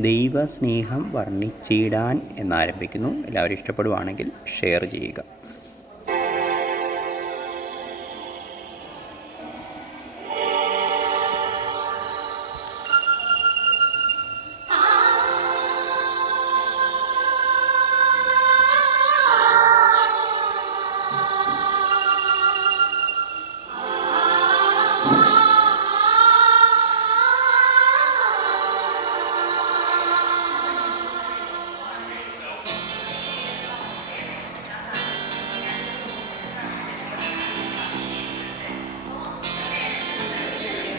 ദൈവസ്നേഹം വർണിച്ചിടാൻ എന്നാരംഭിക്കുന്നു. എല്ലാവരും ഇഷ്ടപ്പെടുവാണെങ്കിൽ ഷെയർ ചെയ്യുക.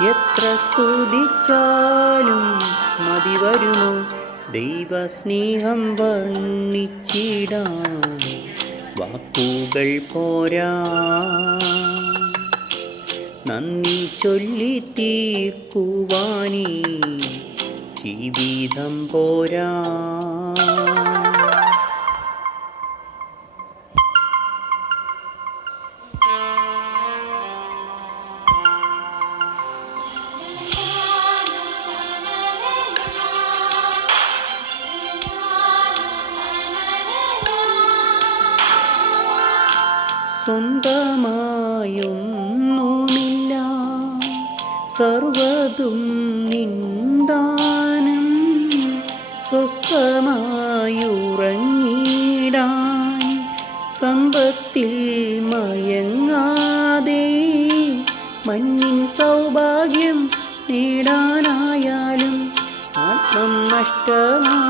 എത്ര സ്തുതിച്ചാലും മതി വരുമോ? ദൈവസ്നേഹം വർണിച്ചിടാൻ വാക്കുകൾ പോരാ. നന്ദി ചൊല്ലി തീർക്കുവാനീ. ജീവിതം പോരാ. സ്വന്തമായൊന്നുമില്ല. സർവതും നിന്ദാനം സ്വസ്ഥമായുറങ്ങിടാൻ സമ്പത്തിൽ മയങ്ങാതെ മഞ്ഞിൻ സൗഭാഗ്യം നേടാനായാലും ആത്മം നഷ്ടമായ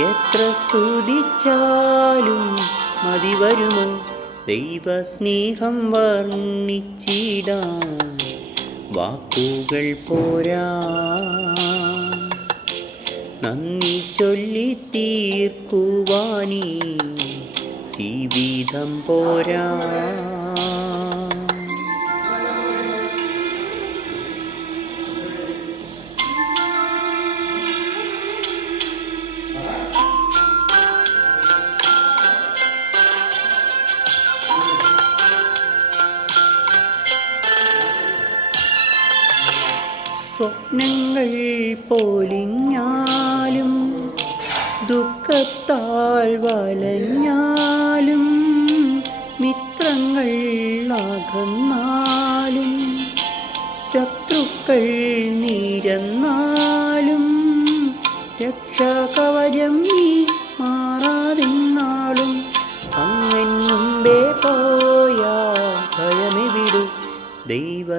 എത്ര സ്തുതിച്ചാലും മതി വരുമോ? ദൈവസ്നേഹം വർണിച്ചിടാൻ വാക്കുകൾ പോരാ. നന്ദി ചൊല്ലി തീർക്കുവാനീ ജീവിതം പോരാ. സ്വപ്നങ്ങൾ പൊലിഞ്ഞാലും ദുഃഖത്താൽ വലഞ്ഞാലും മിത്രങ്ങൾ അകന്നാലും ശത്രുക്കൾ നിരന്നാലും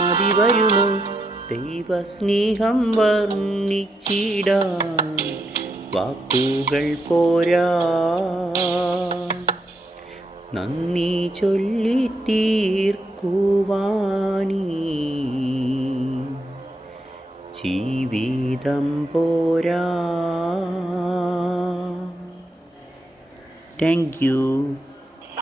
മതി വരുമോ? ദൈവസ്നേഹം വർണിച്ചിടാൻ വാക്കുകൾ പോരാ. നന്ദി ചൊല്ലി തീർക്കുവാനീ. ജീവിതം പോരാ. Thank you